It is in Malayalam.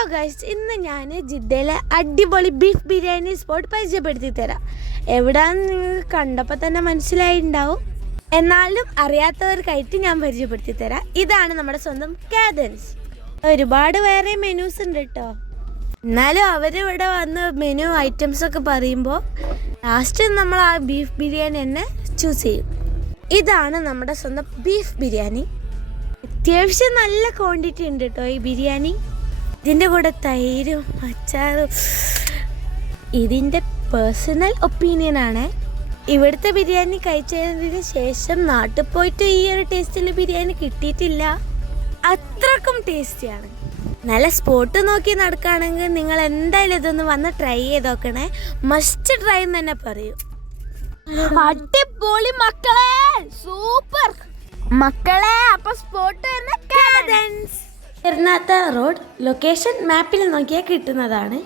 ഹലോ ഗൈസ്, ഇന്ന് ഞാൻ ജിദ്ദയിലെ അടിപൊളി ബീഫ് ബിരിയാണി സ്പോട്ട് പരിചയപ്പെടുത്തി തരാം. എവിടാന്ന് നിങ്ങൾക്ക് കണ്ടപ്പോൾ തന്നെ മനസ്സിലായിട്ടുണ്ടാവും. എന്നാലും അറിയാത്തവർക്കായിട്ട് ഞാൻ പരിചയപ്പെടുത്തി തരാം. ഇതാണ് നമ്മുടെ സ്വന്തം കാദൻസ്. ഒരുപാട് വേറെ മെനൂസ് ഉണ്ട് കേട്ടോ. എന്നാലും അവരിവിടെ വന്ന് മെനു ഐറ്റംസ് ഒക്കെ പറയുമ്പോൾ ലാസ്റ്റ് നമ്മൾ ആ ബീഫ് ബിരിയാണി തന്നെ ചൂസ് ചെയ്യും. ഇതാണ് നമ്മുടെ സ്വന്തം ബീഫ് ബിരിയാണി. അത്യാവശ്യം നല്ല ക്വാണ്ടിറ്റി ഉണ്ട് കേട്ടോ ഈ ബിരിയാണി. ഇതിൻ്റെ കൂടെ തൈരും അച്ചാറും. ഇതിൻ്റെ പേഴ്സണൽ ഒപ്പീനിയനാണ്. ഇവിടുത്തെ ബിരിയാണി കഴിച്ചതിന് ശേഷം നാട്ടിൽ പോയിട്ട് ഈ ഒരു ടേസ്റ്റിൽ ബിരിയാണി കിട്ടിയിട്ടില്ല. അത്രക്കും ടേസ്റ്റിയാണ്. നല്ല സ്പോട്ട് നോക്കി നടക്കുകയാണെങ്കിൽ നിങ്ങൾ എന്തായാലും ഇതൊന്ന് വന്ന് ട്രൈ ചെയ്ത് നോക്കണേ. മസ്റ്റ് ട്രൈ എന്ന് തന്നെ പറയൂ. അടിപൊളി മക്കളെ, സൂപ്പർ മക്കളെ. അപ്പൊ സ്പോട്ട് എറണാകുളം റോഡ് ലൊക്കേഷൻ മാപ്പിൽ നോക്കിയാൽ കിട്ടുന്നതാണ്.